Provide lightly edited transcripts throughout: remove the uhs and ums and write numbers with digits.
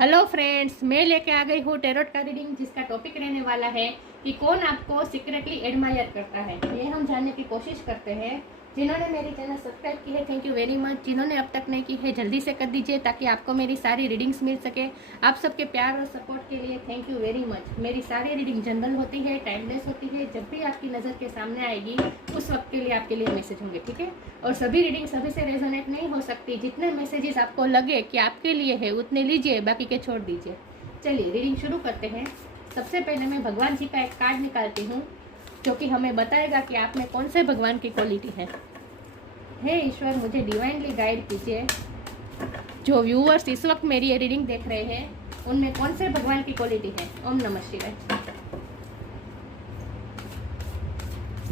Hello friends, मैं लेके आ गई हूँ टैरोट का रीडिंग, जिसका टॉपिक रहने वाला है कि कौन आपको सीक्रेटली एडमायर करता है। ये हम जानने की कोशिश करते हैं। जिन्होंने मेरी चैनल सब्सक्राइब की है, थैंक यू वेरी मच। जिन्होंने अब तक नहीं की है, जल्दी से कर दीजिए ताकि आपको मेरी सारी रीडिंग्स मिल सके। आप सबके प्यार और सपोर्ट के लिए थैंक यू वेरी मच। मेरी सारी रीडिंग जनरल होती है, टाइमलेस होती है। जब भी आपकी नज़र के सामने आएगी उस वक्त के लिए आपके लिए मैसेज होंगे, ठीक है। और सभी रीडिंग सभी से रेजोनेट नहीं हो सकती। जितने मैसेजेस आपको लगे कि आपके लिए है उतने लीजिए, बाकी के छोड़ दीजिए। चलिए रीडिंग शुरू करते हैं। सबसे पहले मैं भगवान जी का एक कार्ड निकालती हूँ, जो कि हमें बताएगा कि आप में कौन से भगवान की क्वालिटी है। हे ईश्वर, मुझे डिवाइनली गाइड कीजिए। जो व्यूअर्स इस वक्त मेरी ये रीडिंग देख रहे हैं, उनमें कौन से भगवान की क्वालिटी है। ओम नमः शिवाय।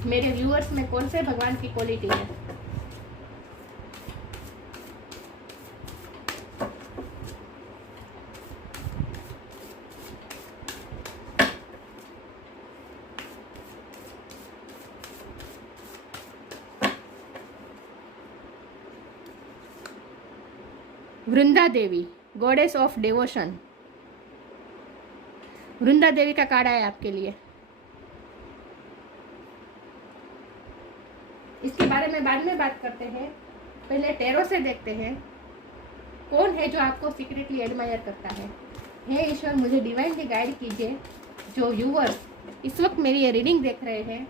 मेरे व्यूअर्स में कौन से भगवान की क्वालिटी है। Vrinda Devi, goddess of devotion. Vrinda Devi का कार्ड आया आपके लिए। इसके बारे में बाद में बात करते हैं। पहले टैरो से देखते हैं कौन है जो आपको सीक्रेटली एडमायर करता है। हे ईश्वर, मुझे डिवाइनली गाइड कीजिए। जो व्यूअर्स इस वक्त मेरी ये रीडिंग देख रहे हैं,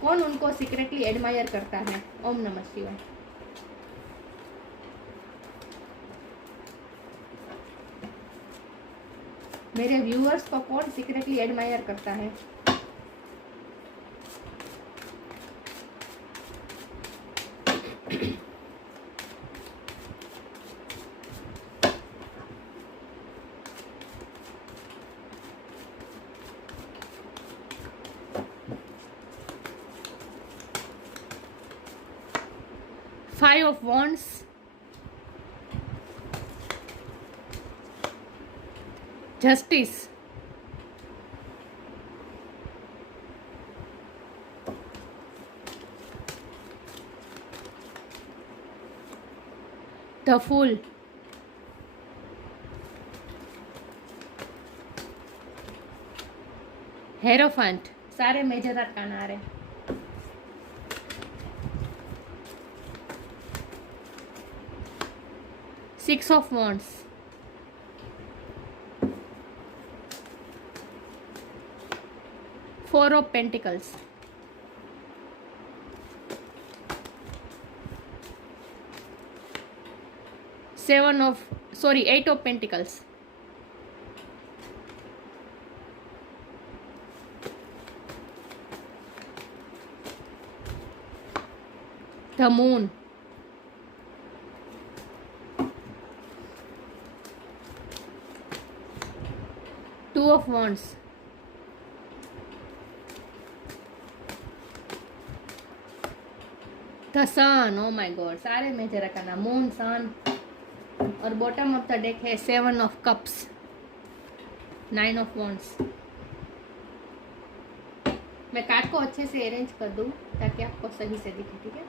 कौन उनको सीक्रेटली एडमायर करता है। ओम नमः शिवाय। मेरे व्यूअर्स को कौन सीक्रेटली एडमायर करता है। Five of wands, justice, the fool, hierophant. सारे मेजर अरकान आ रहे हैं। Six of wands, four of pentacles, eight of pentacles, the moon, two of wands, the sun. Oh my god, सारे major रखना, moon, sun. और bottom of the deck है seven of cups, nine of wands. मैं card को अच्छे से arrange कर दूं ताकि आपको सही से दिखे, ठीक है।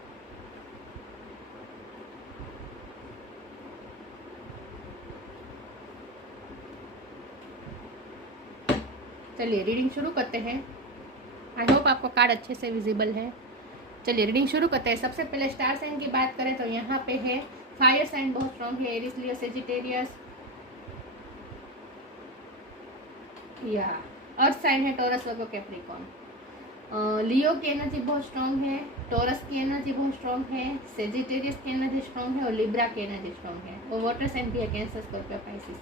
चलिए रीडिंग शुरू करते हैं। आई होप आपको कार्ड अच्छे से विजिबल है। चलिए रीडिंग शुरू करते हैं। सबसे पहले स्टार साइन की बात करें तो यहाँ पे है फायर साइन बहुत स्ट्रॉन्ग है, एरिस, लियो, सेजिटेरियस। या अर्थ साइन है टॉरस, वर्गो, कैप्रिकॉर्न। लियो की एनर्जी बहुत स्ट्रॉन्ग है, टॉरस की एनर्जी बहुत स्ट्रॉन्ग है, सेजिटेरियस की एनर्जी स्ट्रॉन्ग है और लिब्रा की एनर्जी स्ट्रॉन्ग है। और वाटर साइन भी है, कैंसर, स्कॉर्पियो, पाइसिस।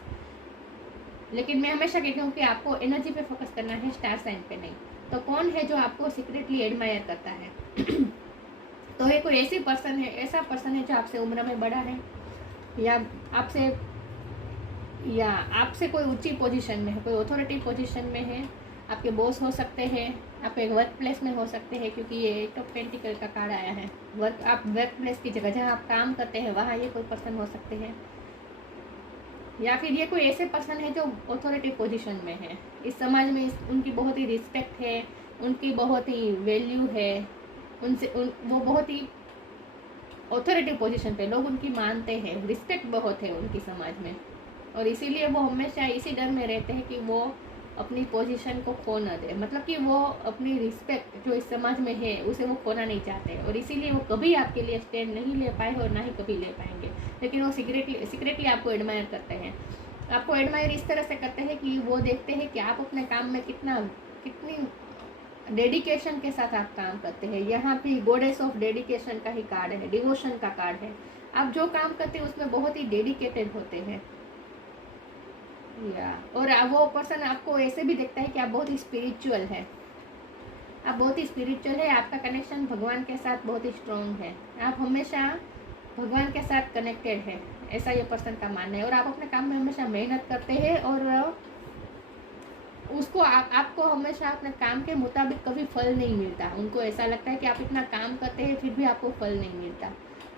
लेकिन मैं हमेशा कहती हूँ कि आपको एनर्जी पे फोकस करना है, स्टार साइन पे नहीं। तो कौन है जो आपको सीक्रेटली एडमायर करता है। तो ये कोई ऐसी पर्सन है, ऐसा पर्सन है जो आपसे उम्र में बड़ा है, या आपसे कोई ऊंची पोजीशन में है, कोई अथॉरिटी पोजीशन में है। आपके बॉस हो सकते हैं, आप एक वर्क प्लेस में हो सकते हैं, क्योंकि ये एट ऑफ पेंटिकल का कार्ड आया है। आप वर्क प्लेस की जगह जहाँ आप काम करते हैं वहाँ ये कोई पर्सन हो सकते हैं। या फिर ये कोई ऐसे पर्सन है जो अथॉरिटी पोजीशन में है, इस समाज में उनकी बहुत ही रिस्पेक्ट है, उनकी बहुत ही वैल्यू है, वो बहुत ही अथॉरिटी पोजीशन पे लोग उनकी मानते हैं, रिस्पेक्ट बहुत है उनकी समाज में। और इसीलिए वो हमेशा इसी डर में रहते हैं कि वो अपनी पोजीशन को खो ना दे, मतलब कि वो अपनी रिस्पेक्ट जो इस समाज में है उसे वो खोना नहीं चाहते, और इसीलिए वो कभी आपके लिए स्टैंड नहीं ले पाए और ना ही कभी ले पाएंगे। लेकिन वो सीक्रेटली आपको एडमायर करते हैं। आपको एडमायर इस तरह से करते हैं कि वो देखते हैं कि आप अपने काम में कितनी डेडिकेशन के साथ आप काम करते हैं। यहाँ भी गॉडेस ऑफ डेडिकेशन का ही कार्ड है, डिवोशन का कार्ड है। आप जो काम करते हैं उसमें बहुत ही डेडिकेटेड होते हैं, या और वो पर्सन आपको ऐसे भी देखता है कि आप बहुत ही स्पिरिचुअल है, आप बहुत ही स्पिरिचुअल है, आपका कनेक्शन भगवान के साथ बहुत ही स्ट्रॉन्ग है, आप हमेशा भगवान के साथ कनेक्टेड है, ऐसा ये पर्सन का मानना है। और आप अपने काम में हमेशा मेहनत करते हैं और उसको आपको हमेशा अपने काम के मुताबिक कभी फल नहीं मिलता। उनको ऐसा लगता है कि आप इतना काम करते हैं फिर भी आपको फल नहीं मिलता,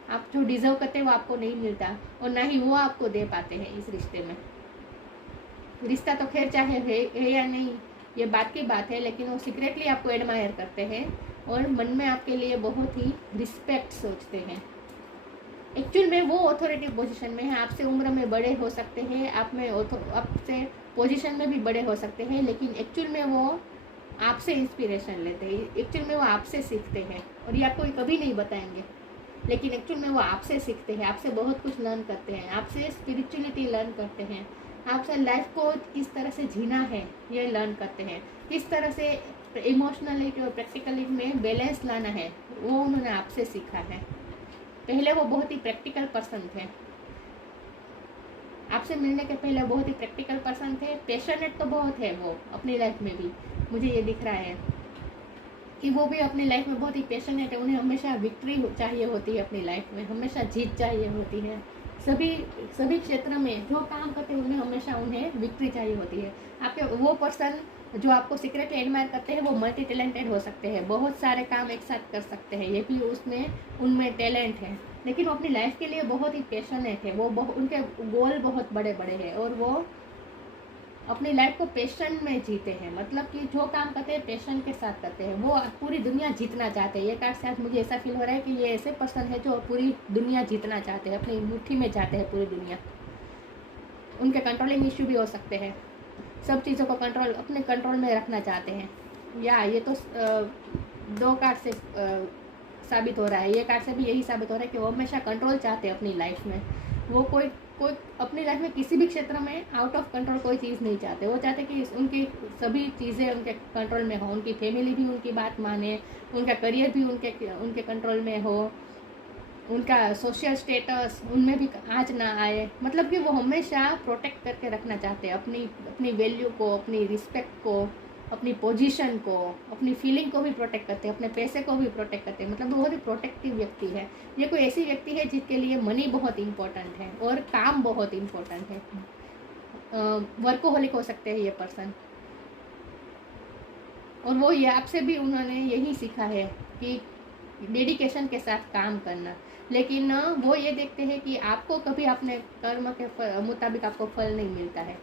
आप जो डिजर्व करते हैं वो आपको नहीं मिलता, और ना ही वो आपको दे पाते हैं इस रिश्ते में। रिश्ता तो खैर चाहे है या नहीं ये बात की बात है, लेकिन वो सीक्रेटली आपको एडमायर करते हैं और मन में आपके लिए बहुत ही रिस्पेक्ट सोचते हैं। एक्चुअल में वो अथॉरिटी पोजीशन में है, आपसे उम्र में बड़े हो सकते हैं, आपसे पोजीशन में भी बड़े हो सकते हैं, लेकिन एक्चुअल में वो आपसे इंस्पिरेशन लेते हैं, एक्चुअल में वो आपसे सीखते हैं, और ये आपको कभी नहीं बताएंगे, लेकिन एक्चुअल में वो आपसे सीखते हैं, आपसे बहुत कुछ लर्न करते हैं, आपसे स्पिरिचुअलिटी लर्न करते हैं, आपसे लाइफ को किस तरह से जीना है ये लर्न करते हैं, किस तरह से इमोशनलिटी और प्रैक्टिकलिटी में बैलेंस लाना है वो उन्होंने आपसे सीखा है। पहले वो बहुत ही प्रैक्टिकल पर्सन थे, आपसे मिलने के पहले बहुत ही प्रैक्टिकल पर्सन थे। पैशनेट तो बहुत है वो अपनी लाइफ में भी, मुझे ये दिख रहा है कि वो भी अपनी लाइफ में बहुत ही पैशनेट है। उन्हें हमेशा विक्ट्री चाहिए होती है, अपनी लाइफ में हमेशा जीत चाहिए होती है। सभी क्षेत्र में जो काम करते हैं उन्हें विक्ट्री चाहिए होती है। आपके वो पर्सन जो आपको सीक्रेटली एडमायर करते हैं वो मल्टी टैलेंटेड हो सकते हैं, बहुत सारे काम एक साथ कर सकते हैं, ये भी उनमें टैलेंट है, लेकिन वो अपनी लाइफ के लिए बहुत ही पैशनेट है। उनके गोल बहुत बड़े बड़े हैं और वो अपनी लाइफ को पैशन में जीते हैं, मतलब कि जो काम करते हैं पैशन के साथ करते हैं। वो पूरी दुनिया जीतना चाहते हैं। ये कार्ड से आज मुझे ऐसा फील हो रहा है कि ये ऐसे पर्सन है जो पूरी दुनिया जीतना चाहते हैं, अपनी मुट्ठी में चाहते हैं पूरी दुनिया। उनके कंट्रोलिंग इश्यू भी हो सकते हैं, सब चीज़ों को अपने कंट्रोल में रखना चाहते हैं। या ये तो दो कार्ड से साबित हो रहा है, ये कार्ड से भी यही साबित हो रहा है कि वो हमेशा कंट्रोल चाहते हैं अपनी लाइफ में। वो कोई अपनी लाइफ में किसी भी क्षेत्र में आउट ऑफ कंट्रोल कोई चीज़ नहीं चाहते। वो चाहते कि उनकी सभी चीज़ें उनके कंट्रोल में हो, उनकी फैमिली भी उनकी बात माने, उनका करियर भी उनके कंट्रोल में हो, उनका सोशल स्टेटस उनमें भी आज ना आए, मतलब कि वो हमेशा प्रोटेक्ट करके रखना चाहते हैं अपनी वैल्यू को, अपनी रिस्पेक्ट को, अपनी पोजीशन को, अपनी फीलिंग को भी प्रोटेक्ट करते हैं, अपने पैसे को भी प्रोटेक्ट करते हैं। मतलब बहुत ही प्रोटेक्टिव व्यक्ति है। ये कोई ऐसी व्यक्ति है जिसके लिए मनी बहुत इंपॉर्टेंट है और काम बहुत इंपॉर्टेंट है। वर्कोहोलिक हो सकते हैं ये पर्सन, और वो ये आपसे भी उन्होंने यही सीखा है कि डेडिकेशन के साथ काम करना। लेकिन वो ये देखते हैं कि आपको कभी अपने कर्म के मुताबिक आपको फल नहीं मिलता है।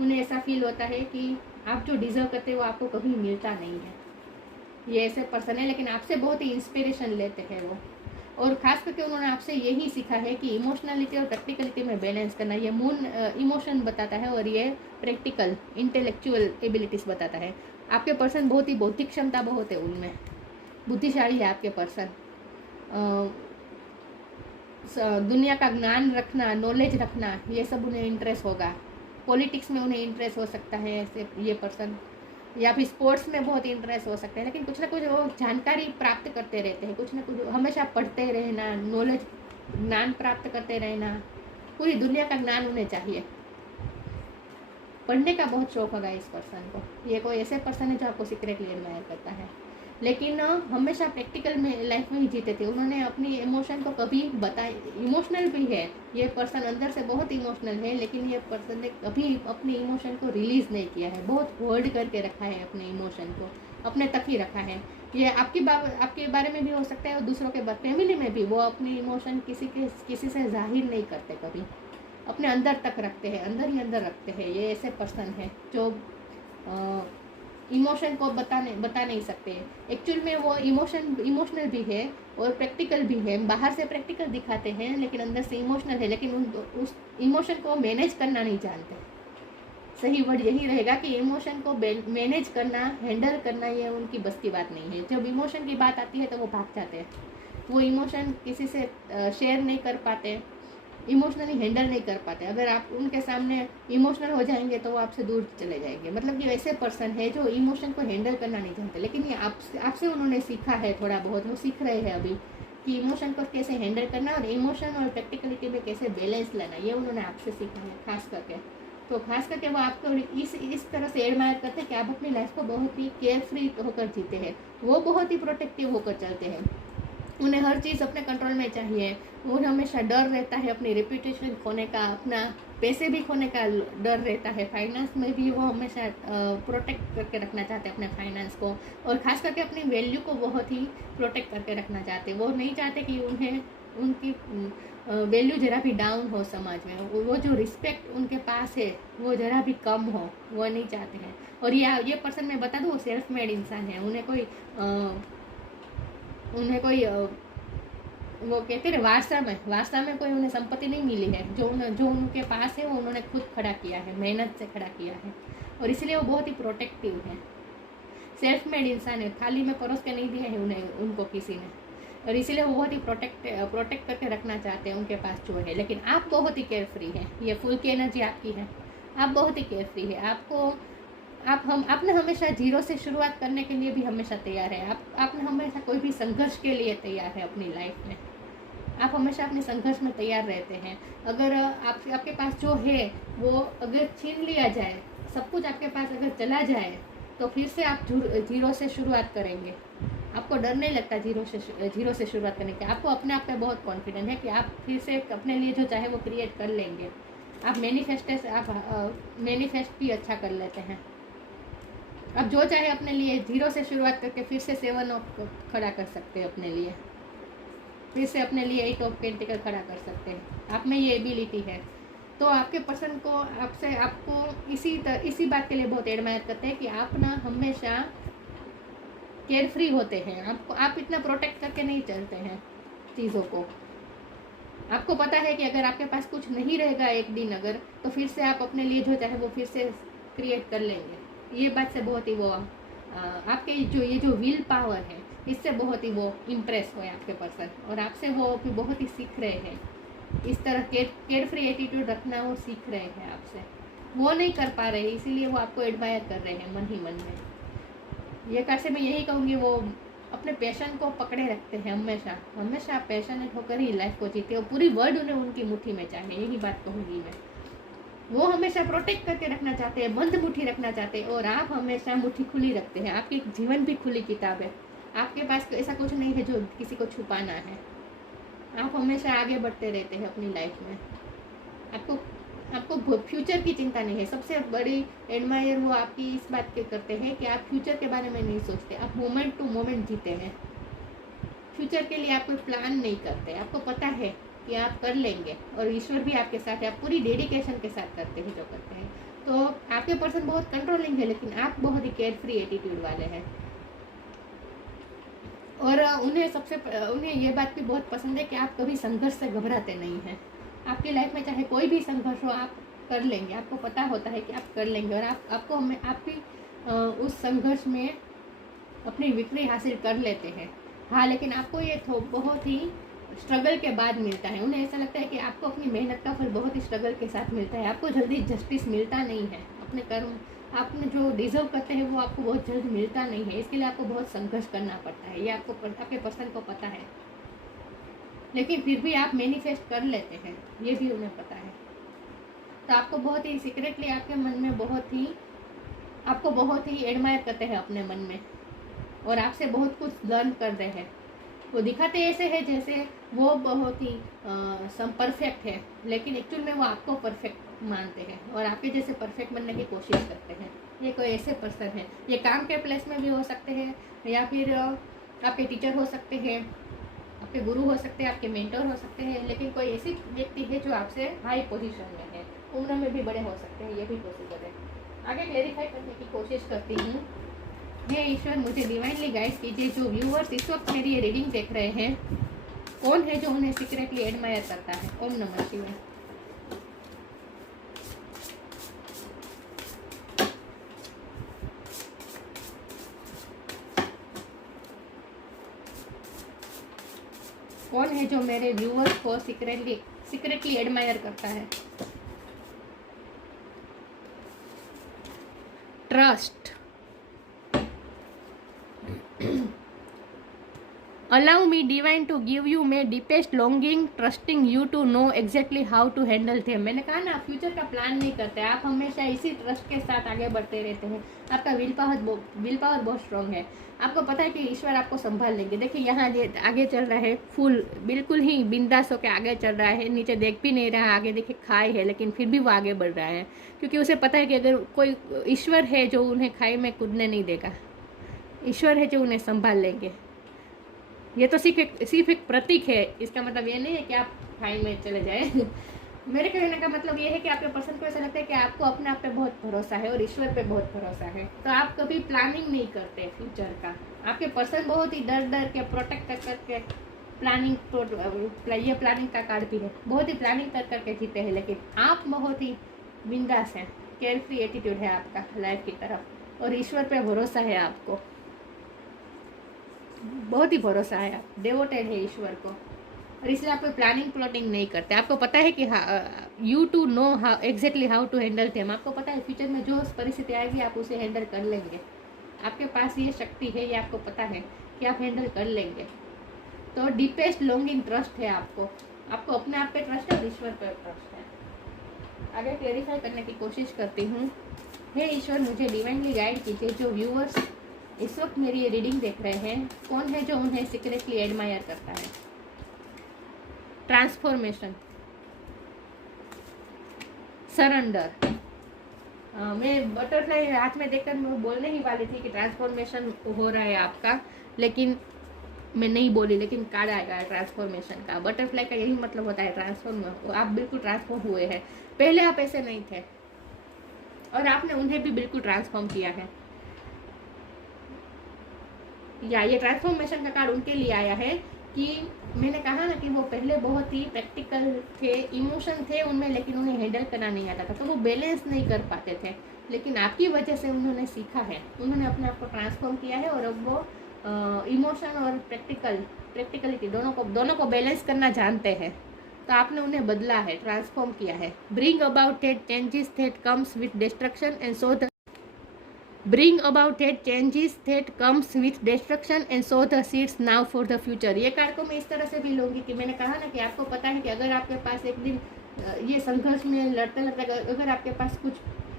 उन्हें ऐसा फील होता है कि आप जो डिज़र्व करते हैं वो आपको कभी मिलता नहीं है। ये ऐसे पर्सन है, लेकिन आपसे बहुत ही इंस्पिरेशन लेते हैं वो। और ख़ास करके उन्होंने आपसे यही सीखा है कि इमोशनलिटी और प्रैक्टिकलिटी में बैलेंस करना। ये मून इमोशन बताता है और ये प्रैक्टिकल इंटेलेक्चुअल एबिलिटीज़ बताता है। आपके पर्सन बहुत ही बौद्धिक क्षमता बहुत है, उनमें बुद्धिशाली है आपके पर्सन। दुनिया का ज्ञान रखना, नॉलेज रखना, ये सब उन्हें इंटरेस्ट होगा। पॉलिटिक्स में उन्हें इंटरेस्ट हो सकता है ऐसे ये पर्सन, या फिर स्पोर्ट्स में बहुत इंटरेस्ट हो सकता है। लेकिन कुछ ना कुछ वो जानकारी प्राप्त करते रहते हैं, कुछ ना कुछ हमेशा पढ़ते रहना, नॉलेज ज्ञान प्राप्त करते रहना, पूरी दुनिया का ज्ञान उन्हें चाहिए। पढ़ने का बहुत शौक होगा इस पर्सन को। ये कोई ऐसे पर्सन है जो आपको सीक्रेटली एडमायर करता है, लेकिन हमेशा प्रैक्टिकल में लाइफ में ही जीते थे। उन्होंने अपनी इमोशन को कभी बताया, इमोशनल भी है ये पर्सन, अंदर से बहुत इमोशनल है, लेकिन ये पर्सन ने कभी अपनी इमोशन को रिलीज़ नहीं किया है, बहुत होल्ड करके रखा है अपने इमोशन को, अपने तक ही रखा है। ये आपके बारे में भी हो सकता है और दूसरों के फैमिली में भी। वो अपनी इमोशन किसी से जाहिर नहीं करते, कभी अपने अंदर तक रखते हैं, अंदर ही अंदर रखते हैं। ये ऐसे पर्सन है जो इमोशन को बता नहीं सकते। एक्चुअल में वो इमोशनल भी है और प्रैक्टिकल भी है। बाहर से प्रैक्टिकल दिखाते हैं लेकिन अंदर से इमोशनल है, लेकिन उस इमोशन को मैनेज करना नहीं जानते। सही वर्ड यही रहेगा कि इमोशन को मैनेज करना, हैंडल करना, ये उनकी बस की बात नहीं है। जब इमोशन की बात आती है तो वो भाग जाते हैं। वो इमोशन किसी से शेयर नहीं कर पाते, इमोशनली हैंडल नहीं कर पाते। अगर आप उनके सामने इमोशनल हो जाएंगे तो वो आपसे दूर चले जाएंगे। मतलब कि ऐसे पर्सन है जो इमोशन को हैंडल करना नहीं जानते, लेकिन ये आपसे उन्होंने सीखा है थोड़ा बहुत, वो सीख रहे हैं अभी कि इमोशन को कैसे हैंडल करना और इमोशन और प्रैक्टिकलिटी में कैसे बैलेंस लाना, ये उन्होंने आपसे सीखा है खास करके। तो खास करके वो आपको इस तरह से एडमायर करते हैं कि आप अपनी लाइफ को बहुत ही केयरफ्री होकर जीते हैं। वो बहुत ही प्रोटेक्टिव होकर चलते हैं। उन्हें हर चीज़ अपने कंट्रोल में चाहिए। उन्हें हमेशा डर रहता है अपनी रेपुटेशन खोने का, अपना पैसे भी खोने का डर रहता है। फाइनेंस में भी वो हमेशा प्रोटेक्ट करके रखना चाहते हैं अपने फाइनेंस को, और ख़ास करके अपनी वैल्यू को बहुत ही प्रोटेक्ट करके रखना चाहते हैं। वो नहीं चाहते कि उन्हें उनकी वैल्यू ज़रा भी डाउन हो समाज में। वो जो रिस्पेक्ट उनके पास है वो ज़रा भी कम हो, वो नहीं चाहते हैं। और ये पर्सन मैं बता दूँ, सेल्फ मेड इंसान है। उन्हें कोई वो कहते हैं वारसा में कोई उन्हें संपत्ति नहीं मिली है। जो उनके पास है वो उन्होंने खुद खड़ा किया है, मेहनत से खड़ा किया है, और इसलिए वो बहुत ही प्रोटेक्टिव है। सेल्फ मेड इंसान है, थाली में परोस के नहीं दिया है उनको किसी ने, और इसीलिए वो बहुत ही प्रोटेक्ट करके रखना चाहते हैं उनके पास जो है। लेकिन आप बहुत ही केयरफ्री है, ये फुल की एनर्जी आपकी है। आप बहुत ही केयरफ्री है। आपने हमेशा जीरो से शुरुआत करने के लिए भी हमेशा तैयार है। आपने हमेशा कोई भी संघर्ष के लिए तैयार है अपनी लाइफ में। आप हमेशा अपने संघर्ष में तैयार रहते हैं। अगर आपके पास जो है वो अगर छीन लिया जाए, सब कुछ आपके पास अगर चला जाए, तो फिर से आप जीरो से शुरुआत करेंगे। आपको डर नहीं लगता जीरो से शुरुआत करने के। आपको अपने आप पे बहुत कॉन्फिडेंट है कि आप फिर से अपने लिए जो चाहे वो क्रिएट कर लेंगे। आप मैनिफेस्ट भी अच्छा कर लेते हैं। आप जो चाहे अपने लिए जीरो से शुरुआत करके फिर से 7 ऑफ खड़ा कर सकते हैं अपने लिए, फिर से अपने लिए 8 ऑफ पेंटिकल खड़ा कर सकते हैं। आप में ये एबिलिटी है। तो आपके पर्सन को आपको इसी बात के लिए बहुत एडमायर करते हैं कि आप ना हमेशा केयरफ्री होते हैं। आप इतना प्रोटेक्ट करके नहीं चलते हैं चीज़ों को। आपको पता है कि अगर आपके पास कुछ नहीं रहेगा एक दिन अगर, तो फिर से आप अपने लिए जो चाहे वो फिर से क्रिएट कर लेंगे। ये बात से बहुत ही वो आपके ये जो विल पावर है, इससे बहुत ही वो इम्प्रेस हुए आपके पर्सन, और आपसे वो भी बहुत ही सीख रहे हैं। इस तरह केयरफ्री एटीट्यूड रखना वो सीख रहे हैं आपसे। वो नहीं कर पा रहे, इसीलिए वो आपको एडमायर कर रहे हैं मन ही मन में। ये कैसे मैं यही कहूँगी, वो अपने पैशन को पकड़े रखते हैं हमेशा पैशनेट होकर ही लाइफ को जीते हो। पूरी वर्ल्ड उन्हें उनकी मुट्ठी में चाहिए, यही बात कहूँगी मैं। वो हमेशा प्रोटेक्ट करके रखना चाहते हैं, बंद मुट्ठी रखना चाहते हैं, और आप हमेशा मुट्ठी खुली रखते हैं। आपकी जीवन भी खुली किताब है। आपके पास ऐसा कुछ नहीं है जो किसी को छुपाना है। आप हमेशा आगे बढ़ते रहते हैं अपनी लाइफ में। आपको फ्यूचर की चिंता नहीं है। सबसे बड़ी एडमायर वो आपकी इस बात के करते हैं कि आप फ्यूचर के बारे में नहीं सोचते। आप मोमेंट टू मोमेंट जीते हैं। फ्यूचर के लिए आप कोई प्लान नहीं करते। आपको पता है कि आप कर लेंगे, और ईश्वर भी आपके साथ है। आप पूरी डेडिकेशन के साथ करते हैं जो करते हैं। तो आपके पर्सन बहुत कंट्रोलिंग है, लेकिन आप बहुत ही केयरफ्री एटीट्यूड वाले हैं। और उन्हें ये बात भी बहुत पसंद है कि आप कभी संघर्ष से घबराते नहीं हैं। आपकी लाइफ में चाहे कोई भी संघर्ष हो, आप कर लेंगे। आपको पता होता है कि आप कर लेंगे, और आप भी उस संघर्ष में अपनी विक्ट्री हासिल कर लेते हैं। हाँ, लेकिन आपको ये बहुत ही स्ट्रगल के बाद मिलता है। उन्हें ऐसा लगता है कि आपको अपनी मेहनत का फल बहुत ही स्ट्रगल के साथ मिलता है। आपको जल्दी जस्टिस मिलता नहीं है। अपने कर्म आपने जो डिजर्व करते हैं वो आपको बहुत जल्द मिलता नहीं है। इसके लिए आपको बहुत संघर्ष करना पड़ता है। ये आपके पर्सन को पता है, लेकिन फिर भी आप मैनिफेस्ट कर लेते हैं, ये भी उन्हें पता है। तो आपको बहुत ही सीक्रेटली आपके मन में आपको बहुत ही एडमायर करते हैं अपने मन में, और आपसे बहुत कुछ लर्न कर रहे हैं। वो दिखाते ऐसे है जैसे वो बहुत ही परफेक्ट है, लेकिन एक्चुअल में वो आपको परफेक्ट मानते हैं और आपके जैसे परफेक्ट बनने की कोशिश करते हैं। ये कोई ऐसे पर्सन है। ये काम के प्लेस में भी हो सकते हैं, या फिर आपके टीचर हो सकते हैं, आपके गुरु हो सकते हैं, आपके मेंटर हो सकते हैं, लेकिन कोई ऐसी व्यक्ति है जो आपसे हाई पोजीशन में है। उम्र में भी बड़े हो सकते हैं, ये भी पॉसिबल है। आगे क्लेरिफाई करने की कोशिश करती हूँ। हे ईश्वर मुझे डिवाइनली गाइड कीजिए, जो व्यूअर्स इस वक्त मेरी ये रीडिंग देख रहे हैं, कौन है जो उन्हें सीक्रेटली एडमायर करता है। ओम नमः शिवाय। कौन है जो मेरे व्यूअर्स को सीक्रेटली एडमायर करता है। Trust. Allow me divine to give you my deepest longing trusting you to know exactly how to handle them. मैंने कहा ना, फ्यूचर का प्लान नहीं करते आप, हमेशा इसी ट्रस्ट के साथ आगे बढ़ते रहते हैं। आपका विल पावर बहुत स्ट्रॉन्ग है। आपको पता है कि ईश्वर आपको संभाल लेंगे। देखिए यहाँ आगे चल रहा है, फुल बिल्कुल ही बिंदास होकर आगे चल रहा है, नीचे देख भी नहीं रहा, आगे देखिए खाई है लेकिन फिर भी वो आगे बढ़ रहा है, क्योंकि उसे पता है कि अगर कोई ईश्वर है जो उन्हें खाई में कूदने नहीं देगा, ईश्वर है जो उन्हें संभाल लेंगे। ये तो सिर्फ एक प्रतीक है, इसका मतलब ये नहीं है कि आप खाई में चले जाए। मेरे कहने का मतलब ये है कि आपके पर्सन को ऐसा लगता है कि आपको अपने आप पे बहुत भरोसा है और ईश्वर पे बहुत भरोसा है, तो आप कभी प्लानिंग नहीं करते फ्यूचर का। आपके पर्सन बहुत ही डर के प्रोटेक्ट करके प्लानिंग, ये प्लानिंग का कार्ड भी है, बहुत ही प्लानिंग करके जीते हैं, लेकिन आप बहुत ही बिंदास हैं, केयरफ्री एटीट्यूड है आपका लाइफ की तरफ, और ईश्वर पे भरोसा है आपको, बहुत ही भरोसा है, आप डिवोटेड है ईश्वर को, और इसलिए आप कोई प्लानिंग प्लॉटिंग नहीं करते। आपको पता है कि you to know exactly how to handle them. आपको पता है फ्यूचर में जो परिस्थिति आएगी आप उसे हैंडल कर लेंगे। आपके पास ये शक्ति है, ये आपको पता है कि आप हैंडल कर लेंगे। तो डीपेस्ट लॉन्गिंग ट्रस्ट है आपको अपने आप पे ट्रस्ट है और ईश्वर पर ट्रस्ट है। आगे क्लेरिफाई करने की कोशिश करती हूँ। हे ईश्वर मुझे डिवाइनली गाइड कीजिए, जो व्यूअर्स इस वक्त मेरी ये रीडिंग देख रहे हैं, कौन है जो उन्हें सीक्रेटली एडमायर करता है। Transformation, surrender. मैं बटरफ्लाई हाथ में देखकर मैं बोलने ही वाली थी कि ट्रांसफॉर्मेशन हो रहा है आपका, लेकिन मैं नहीं बोली, लेकिन कार्ड आएगा ट्रांसफॉर्मेशन का। बटरफ्लाई का यही मतलब होता है ट्रांसफॉर्म, आप बिल्कुल ट्रांसफॉर्म हुए हैं। पहले आप ऐसे नहीं थे और आपने उन्हें भी बिल्कुल ट्रांसफॉर्म किया है। या ये ट्रांसफॉर्मेशन का कार्ड उनके लिए आया है कि मैंने कहा ना कि वो पहले बहुत ही प्रैक्टिकल थे, इमोशन थे उनमें, लेकिन उन्हें हैंडल करना नहीं आता था, तो वो बैलेंस नहीं कर पाते थे। लेकिन आपकी वजह से उन्होंने सीखा है, उन्होंने अपने आप को ट्रांसफॉर्म किया है, और अब वो इमोशन और प्रैक्टिकलिटी दोनों को बैलेंस करना जानते हैं। तो आपने उन्हें बदला है, ट्रांसफॉर्म किया है। Bring about that changes that comes with destruction and so the Bring about that changes that comes with destruction and sow the seeds now for the future। ये कार्ड को मैं इस तरह से भी लूँगी कि मैंने कहा ना कि आपको पता है कि अगर आपके पास एक दिन ये संघर्ष में लड़ते अगर आपके पास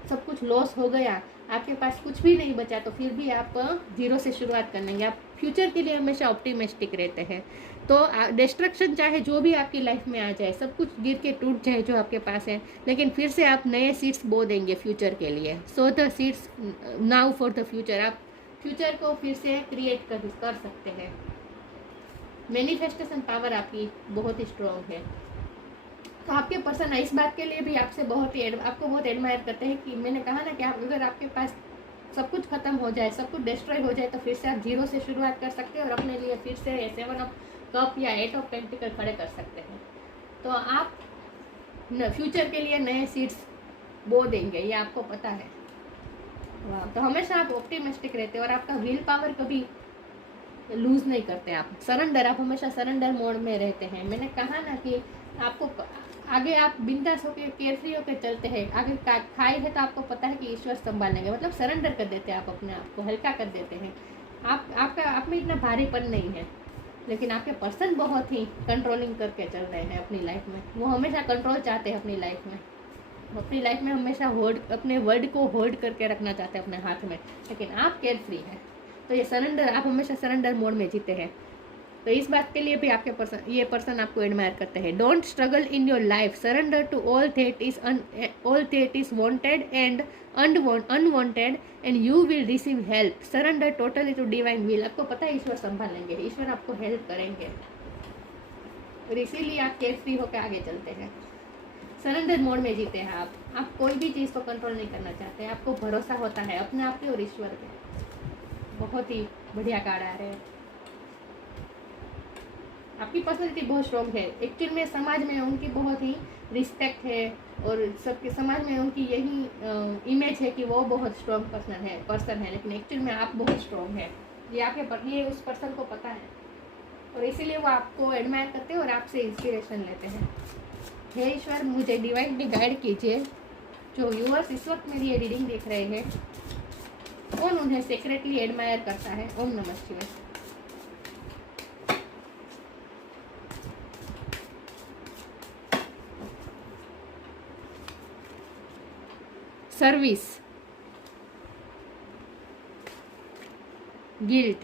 सब कुछ लॉस हो गया, आपके पास कुछ भी नहीं बचा, तो फिर भी आप जीरो से शुरुआत कर लेंगे। आप फ्यूचर के लिए हमेशा ऑप्टिमिस्टिक रहते हैं। तो डिस्ट्रक्शन चाहे जो भी आपकी लाइफ में आ जाए, सब कुछ गिर के टूट जाए जो आपके पास है, लेकिन फिर से आप नए सीड्स बो देंगे फ्यूचर के लिए। So the seeds now for the future. आप फ्यूचर को फिर से क्रिएट कर सकते हैं। मैनिफेस्टेशन पावर आपकी बहुत ही स्ट्रॉन्ग है। तो आपके पर्सन इस बात के लिए भी आपको बहुत एडमायर करते हैं कि मैंने कहा ना कि अगर आपके पास सब कुछ खत्म हो जाए, सब कुछ डिस्ट्रॉय हो जाए, तो फिर से आप जीरो से शुरुआत कर सकते हैं और अपने लिए फिर से 7 ऑफ कप या 8 ऑफ पेंटिकल खड़े कर सकते हैं। तो आप फ्यूचर के लिए नए सीड्स बो देंगे, ये आपको पता है। वाह, तो हमेशा आप ऑप्टिमिस्टिक रहते हैं और आपका विल पावर कभी लूज नहीं करते। आप हमेशा सरेंडर मोड में रहते हैं। मैंने कहा ना कि आपको आगे आप बिंदास होकर केयरफ्री होकर चलते हैं। आगे खाई है तो आपको पता है कि ईश्वर संभालेंगे, मतलब सरेंडर कर देते हैं, आप अपने आप को हल्का कर देते हैं। आप में इतना भारीपन नहीं है, लेकिन आपके पर्सन बहुत ही कंट्रोलिंग करके चल रहे हैं अपनी लाइफ में। वो हमेशा कंट्रोल चाहते हैं अपनी लाइफ में, हमेशा अपने वर्ड को होल्ड करके रखना चाहते हैं अपने हाथ में, लेकिन आप केयरफ्री हैं। तो आप हमेशा सरेंडर मोड में जीते हैं। तो इस बात के लिए भी ये पर्सन आपको एडमायर करते हैं। Don't struggle in your life, surrender to all that is wanted and unwanted and you will receive help. Surrender totally to divine will. आपको पता है ईश्वर संभालेंगे, ईश्वर आपको हेल्प करेंगे, और इसीलिए आप केयरफ्री होकर आगे चलते हैं। सरेंडर मोड में जीते हैं आप कोई भी चीज़ को कंट्रोल नहीं करना चाहते, आपको भरोसा होता है अपने आप पे और ईश्वर पे। बहुत ही बढ़िया कार्ड आ रहे हैं। आपकी पर्सनैलिटी बहुत स्ट्रॉन्ग है। एक्चुअल में समाज में उनकी बहुत ही रिस्पेक्ट है और सबके समाज में उनकी यही इमेज है कि वो बहुत स्ट्रॉन्ग पर्सन है, लेकिन एक्चुअल में आप बहुत स्ट्रॉन्ग है। ये उस पर्सन को पता है और इसीलिए वो आपको एडमायर करते हैं और आपसे इंस्पिरेशन लेते हैं। हे ईश्वर, मुझे डिवाइनली गाइड कीजिए। जो व्यूअर्स इस वक्त मेरी ये रीडिंग देख रहे हैं, कौन उन्हें सीक्रेटली एडमायर करता है? ओम नमः शिवाय। सर्विस, गिल्ट,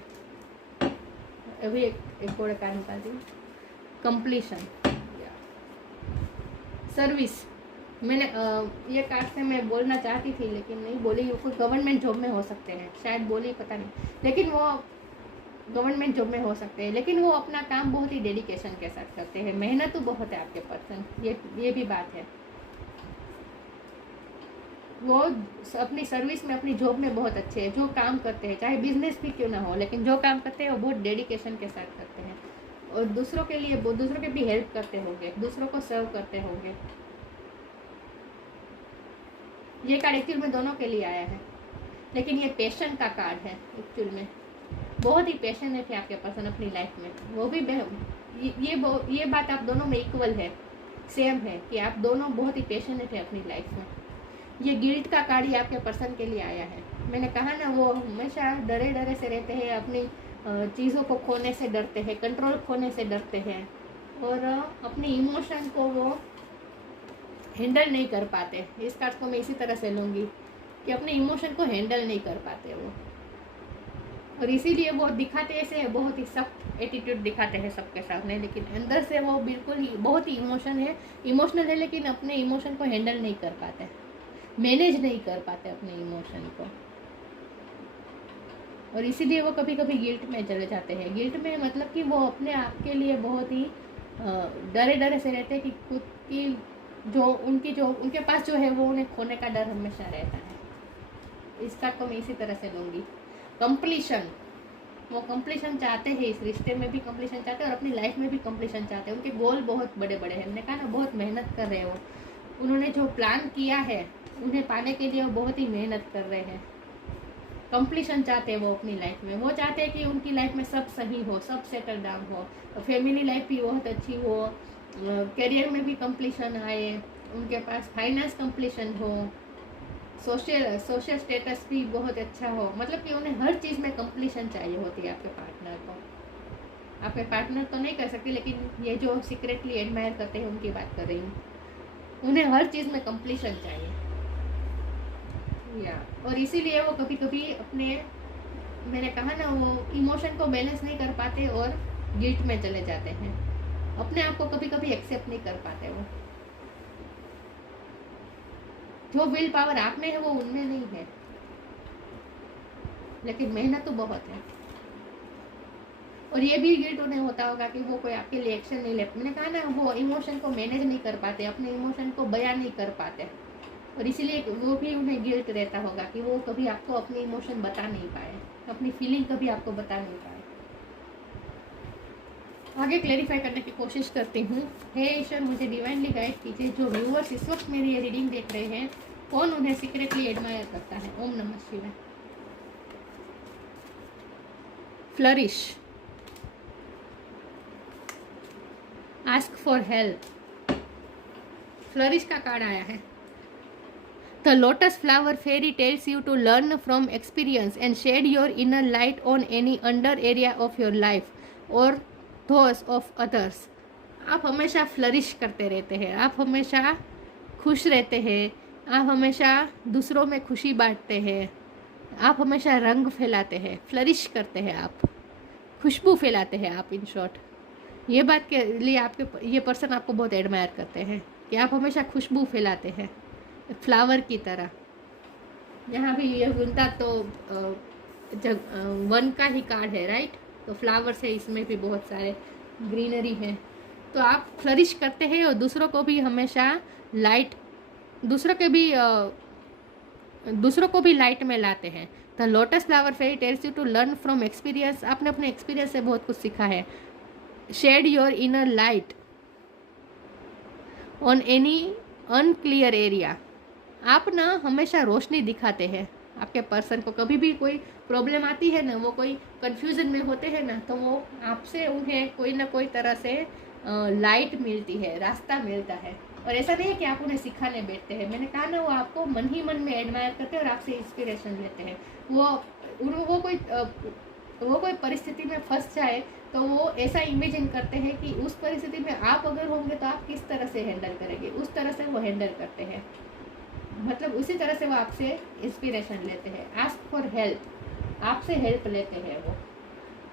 अभी एक कोड का निकाल दी, कंप्लीशन, सर्विस। मैंने ये कार्ड से मैं बोलना चाहती थी लेकिन नहीं बोली। कोई गवर्नमेंट जॉब में हो सकते हैं, शायद बोली, पता नहीं, लेकिन वो गवर्नमेंट जॉब में हो सकते हैं, लेकिन वो अपना काम बहुत ही डेडिकेशन के साथ करते हैं। मेहनत तो बहुत है आपके पर्सन, ये भी बात है। वो अपनी सर्विस में, अपनी जॉब में बहुत अच्छे हैं। जो काम करते हैं, चाहे बिजनेस भी क्यों ना हो, लेकिन जो काम करते हैं वो बहुत डेडिकेशन के साथ करते हैं और दूसरों के लिए, दूसरों के भी हेल्प करते होंगे, दूसरों को सर्व करते होंगे। ये कार्ड एक्चुअल में दोनों के लिए आया है, लेकिन ये पैशन का कार्ड है। एक्चुअल में बहुत ही पैशनेट है आपके पर्सन अपनी लाइफ में। वो भी ये बात आप दोनों में इक्वल है, सेम है कि आप दोनों बहुत ही पैशनेट है अपनी लाइफ में। ये गिल्ट का कार्ड ही आपके पर्सन के लिए आया है। मैंने कहा ना, वो हमेशा डरे डरे से रहते हैं, अपनी चीज़ों को खोने से डरते हैं, कंट्रोल खोने से डरते हैं और अपनी इमोशन को वो हैंडल नहीं कर पाते। इस कार्ड को मैं इसी तरह से लूँगी कि अपने इमोशन को हैंडल नहीं कर पाते वो, और इसीलिए वो दिखाते ऐसे बहुत ही सख्त एटीट्यूड दिखाते हैं सबके सामने, लेकिन अंदर से वो बिल्कुल ही बहुत ही इमोशनल है, लेकिन अपने इमोशन को हैंडल नहीं कर पाते, मैनेज नहीं कर पाते अपने इमोशन को, और इसीलिए वो कभी कभी गिल्ट में चले जाते हैं। गिल्ट में मतलब कि वो अपने आप के लिए बहुत ही डरे डरे से रहते हैं कि खुद की जो उनके पास जो है वो उन्हें खोने का डर हमेशा रहता है। इस कार्ड को मैं इसी तरह से लूँगी। कंप्लीशन, वो कंप्लीशन चाहते हैं, इस रिश्ते में भी कंप्लीशन चाहते हैं और अपनी लाइफ में भी कंप्लीशन चाहते हैं। उनके गोल बहुत बड़े बड़े हैं। मैंने कहा ना, बहुत मेहनत कर रहे हो। उन्होंने जो प्लान किया है उन्हें पाने के लिए वो बहुत ही मेहनत कर रहे हैं। कंप्लीशन चाहते हैं वो अपनी लाइफ में। वो चाहते हैं कि उनकी लाइफ में सब सही हो, सब सेटल डाउन हो, फैमिली लाइफ भी बहुत अच्छी हो, करियर में भी कंप्लीशन आए, उनके पास फाइनेंस कंप्लीशन हो, सोशल स्टेटस भी बहुत अच्छा हो। मतलब कि उन्हें हर चीज़ में कंप्लीशन चाहिए होती है आपके पार्टनर को। आपके पार्टनर तो नहीं कर सकते, लेकिन ये जो सीक्रेटली एडमायर करते हैं उनकी बात कर रही हूँ। उन्हें हर चीज़ में कंप्लीशन चाहिए और इसीलिए वो कभी कभी अपने, मैंने कहा ना, वो इमोशन को बैलेंस नहीं कर पाते और गिल्ट में चले जाते हैं। अपने आप को कभी कभी एक्सेप्ट नहीं कर पाते वो। जो विल पावर आप में है वो उनमें नहीं है, लेकिन मेहनत तो बहुत है। और ये भी गिल्ट उन्हें होता होगा कि वो कोई आपके लिए एक्शन नहीं ले। मैंने कहा ना, वो इमोशन को मैनेज नहीं कर पाते, अपने इमोशन को बयान नहीं कर पाते, और इसीलिए वो भी उन्हें गिल्ट रहता होगा कि वो कभी आपको अपने इमोशन बता नहीं पाए, अपनी फीलिंग कभी आपको बता नहीं पाए। आगे क्लेरिफाई करने की कोशिश करती हूँ। हे ईश्वर, मुझे डिवाइनली गाइड कीजिए। जो व्यूअर्स इस वक्त मेरी ये रीडिंग देख रहे हैं, कौन उन्हें सीक्रेटली एडमायर करता है? ओम नमः शिवाय। Flourish, ask for help. Flourish का कार्ड आया है। The lotus flower fairy tells you to learn from experience and shed your inner light on any under area of your life or those of others. आप हमेशा flourish करते रहते हैं, आप हमेशा खुश रहते हैं, आप हमेशा दूसरों में खुशी बांटते हैं, आप हमेशा रंग फैलाते हैं, फ्लरिश करते हैं, आप खुशबू फैलाते हैं आप। इन शॉर्ट, ये बात के लिए आपके ये पर्सन आपको बहुत एडमायर करते हैं कि आप हमेशा खुशबू फैलाते हैं, फ्लावर की तरह। यहाँ भी ये उनका तो वन का ही कार्ड है, राइट? तो फ्लावर्स है, इसमें भी बहुत सारे ग्रीनरी है। तो आप फ्लरिश करते हैं और दूसरों को भी हमेशा दूसरों को भी लाइट में लाते हैं। The lotus flower fairy tells you to learn from experience, आपने अपने एक्सपीरियंस से बहुत कुछ सीखा है। Shed your inner light on any unclear area, आप ना हमेशा रोशनी दिखाते हैं आपके पर्सन को। कभी भी कोई प्रॉब्लम आती है ना, वो कोई कंफ्यूजन में होते हैं ना, तो वो आपसे उन्हें कोई ना कोई तरह से लाइट मिलती है, रास्ता मिलता है। और ऐसा नहीं है कि आप उन्हें सिखाने बैठते हैं, मैंने कहा ना, वो आपको मन ही मन में एडमायर करते हैं और आपसे इंस्पिरेशन लेते हैं। वो कोई परिस्थिति में फंस जाए तो वो ऐसा इमेजिन करते हैं कि उस परिस्थिति में आप अगर होंगे तो आप किस तरह से हैंडल करेंगे, उस तरह से वो हैंडल करते हैं। मतलब उसी तरह से वो आपसे इंस्पिरेशन लेते हैं। आस्क फॉर हेल्प, आपसे हेल्प लेते हैं वो,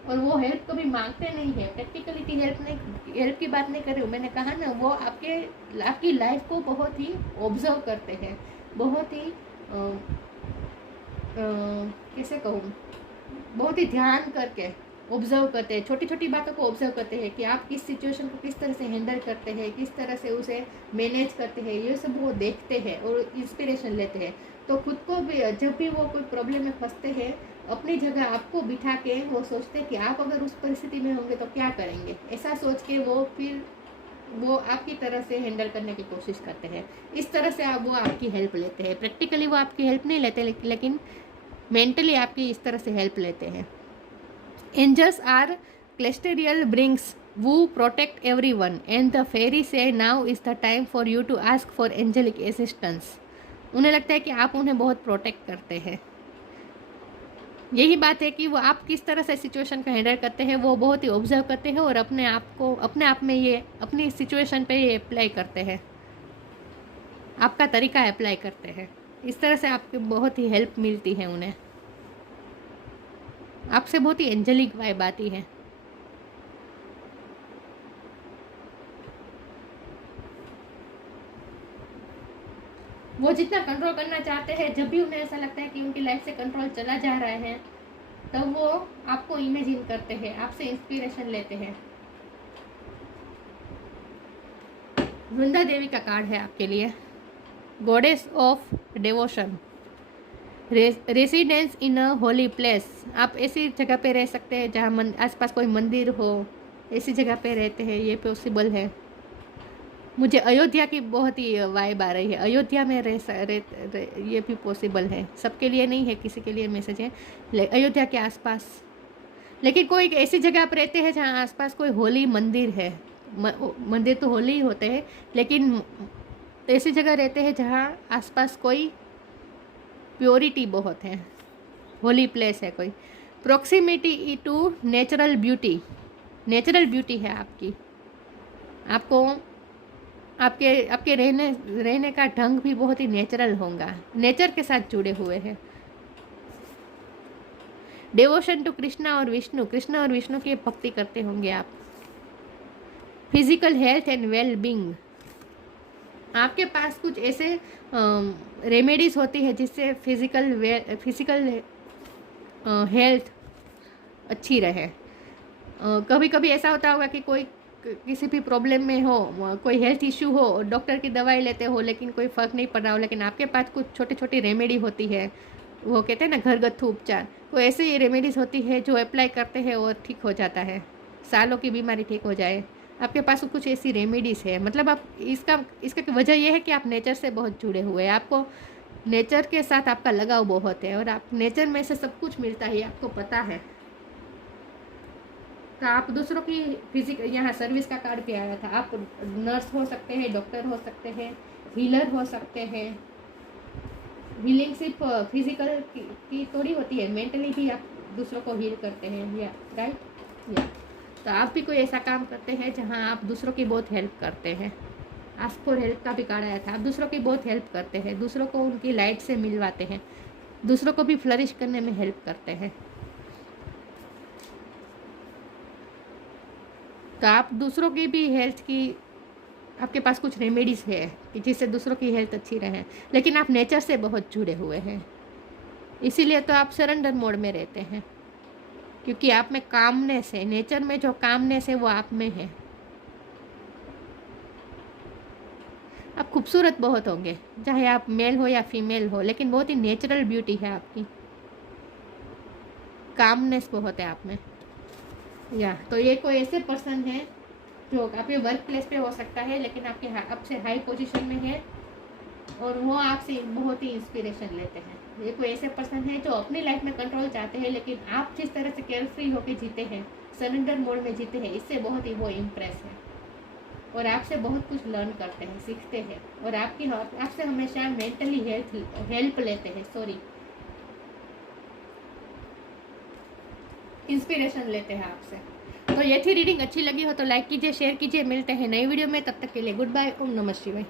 और वो हेल्प कभी मांगते नहीं है। प्रैक्टिकलिटी हेल्प की बात नहीं कर रही हूँ, मैंने कहा ना, वो आपकी लाइफ को बहुत ही ऑब्जर्व करते हैं, बहुत ही कैसे कहूँ, बहुत ही ध्यान करके ऑब्जर्व करते हैं, छोटी छोटी बातों को ऑब्जर्व करते हैं कि आप किस सिचुएशन को किस तरह से हैंडल करते हैं, किस तरह से उसे मैनेज करते हैं, ये सब वो देखते हैं और इंस्पिरेशन लेते हैं। तो खुद को भी जब भी वो कोई प्रॉब्लम में फंसते हैं, अपनी जगह आपको बिठा के वो सोचते हैं कि आप अगर उस परिस्थिति में होंगे तो क्या करेंगे, ऐसा सोच के वो आपकी तरह से हैंडल करने की कोशिश करते हैं। इस तरह से वो आपकी हेल्प लेते हैं। प्रैक्टिकली वो आपकी हेल्प नहीं लेते, लेकिन मेंटली आपकी इस तरह से हेल्प लेते हैं। Angels are celestial beings who protect everyone, and the fairy say now is the time for you to ask for angelic assistance. उन्हें लगता है कि आप उन्हें बहुत प्रोटेक्ट करते हैं। यही बात है कि वो आप किस तरह से सिचुएशन को हैंडल करते हैं, वो बहुत ही ऑब्जर्व करते हैं और अपने आप में ये अपनी सिचुएशन पे ये अप्लाई करते हैं, आपका तरीका अप्लाई करते हैं। इस तरह से आपकी बहुत ही हेल्प मिलती है उन्हें, आपसे बहुत ही एंजेलिक वाइब आती है। वो जितना कंट्रोल करना चाहते हैं, जब भी उन्हें ऐसा लगता है कि उनकी लाइफ से कंट्रोल चला जा रहा है, तब वो आपको इमेजिन करते हैं, आपसे इंस्पिरेशन लेते हैं। वृंदा देवी का कार्ड है आपके लिए, goddess of devotion, residence in a holy place. आप ऐसी जगह पे रह सकते हैं जहाँ आसपास कोई मंदिर हो, ऐसी जगह पे रहते हैं, ये पॉसिबल है। मुझे अयोध्या की बहुत ही वाइब आ रही है, अयोध्या में ये भी पॉसिबल है, सबके लिए नहीं है, किसी के लिए मैसेज है। अयोध्या के आसपास, लेकिन कोई ऐसी जगह पर रहते हैं जहाँ आसपास कोई होली मंदिर है। मंदिर तो होली ही होते हैं, लेकिन ऐसी जगह रहते हैं जहाँ आसपास कोई प्योरिटी बहुत है, होली प्लेस है कोई। Proximity to natural beauty, natural beauty है आपकी, आपको आपके रहने का ढंग भी बहुत ही नेचुरल होगा, नेचर के साथ जुड़े हुए हैं। डिवोशन टू कृष्णा और विष्णु, कृष्णा और विष्णु की भक्ति करते होंगे आप। Physical health and well being, आपके पास कुछ ऐसे रेमेडीज़ होती है जिससे फिजिकल हेल्थ अच्छी रहे। कभी कभी ऐसा होता होगा कि कोई किसी भी प्रॉब्लम में हो, कोई हेल्थ इश्यू हो, डॉक्टर की दवाई लेते हो लेकिन कोई फ़र्क नहीं पड़ रहा हो, लेकिन आपके पास कुछ छोटी छोटी रेमेडी होती है, वो कहते हैं ना घरगथ्थू उपचार, कोई ऐसी रेमेडीज़ होती है जो अप्लाई करते हैं और ठीक हो जाता है, सालों की बीमारी ठीक हो जाए। आपके पास कुछ ऐसी रेमेडीज़ है, मतलब आप इसका वजह यह है कि आप नेचर से बहुत जुड़े हुए हैं, आपको नेचर के साथ आपका लगाव बहुत है और आप नेचर में से सब कुछ मिलता है, आपको पता है। तो आप दूसरों की यहाँ सर्विस का कार्ड भी आया था, आप नर्स हो सकते हैं, डॉक्टर हो सकते हैं, हीलर हो सकते हैं। हीलिंग सिर्फ फिजिकल की थोड़ी होती है, मेंटली भी आप दूसरों को हील करते हैं, या राइट, या तो आप भी कोई ऐसा काम करते हैं जहाँ आप दूसरों की बहुत हेल्प करते हैं। आस्क फॉर हेल्प का भी कार्ड आया था, आप दूसरों की बहुत हेल्प करते हैं, दूसरों को उनकी लाइट से मिलवाते हैं, दूसरों को भी फ्लरिश करने में हेल्प करते हैं। तो आप दूसरों की भी हेल्थ की, आपके पास कुछ रेमेडीज़ है कि जिससे दूसरों की हेल्थ अच्छी रहे, लेकिन आप नेचर से बहुत जुड़े हुए हैं, इसीलिए तो आप सरेंडर मोड में रहते हैं, क्योंकि आप में कामनेस है, नेचर में जो कामनेस है वो आप में है। आप खूबसूरत बहुत होंगे, चाहे आप मेल हो या फीमेल हो, लेकिन बहुत ही नेचुरल ब्यूटी है आपकी। कामनेस बहुत है आप में। या तो ये कोई ऐसे पर्सन है जो आपके वर्क प्लेस पे हो सकता है, लेकिन आपसे हाई पोजीशन में है और वो आपसे बहुत ही इंस्पिरेशन लेते हैं। ये कोई ऐसे पर्सन है जो अपनी लाइफ में कंट्रोल चाहते हैं, लेकिन आप जिस तरह से केयर फ्री होकर जीते हैं, सरेंडर मोड में जीते हैं, इससे बहुत ही वो इम्प्रेस है और आपसे बहुत कुछ लर्न करते हैं, सीखते हैं और आपसे हमेशा मेंटली हेल्प लेते हैं, इंस्पिरेशन लेते हैं आपसे। तो ये थी रीडिंग। अच्छी लगी हो तो लाइक कीजिए, शेयर कीजिए। मिलते हैं नई वीडियो में, तब तक के लिए गुड बाय। ओम नमः शिवाय।